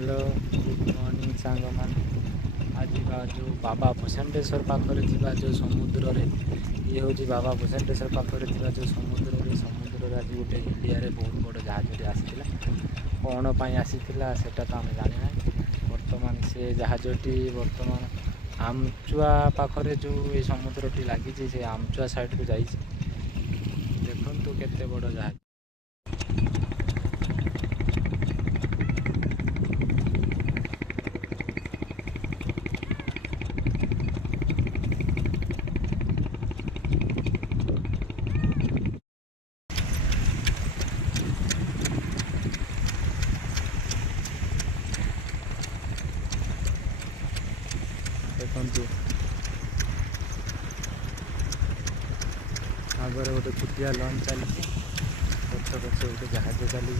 hello good morning सांग मैंने आज जो बाबा भूषेंडेश्वर पाखरे थिबा जो समुद्र रे ये हूँ बाबा भूषेंडेश्वर पाखरे थिबा जो समुद्र आज गोटे इंडिया रे बहुत बड़ जहाज आसीला कौन पाई आसीला सेटा तो आम जानी ना वर्तमान से जहाजटी वर्तमान आमचुआ पाखरे जो ये समुद्रटी लगी से आमचुआ साइड को जाइए देखो केते बड़ जहाज देखु आगे गोटे छुटिया लंच चली पछ पछ गोटे जहाज चली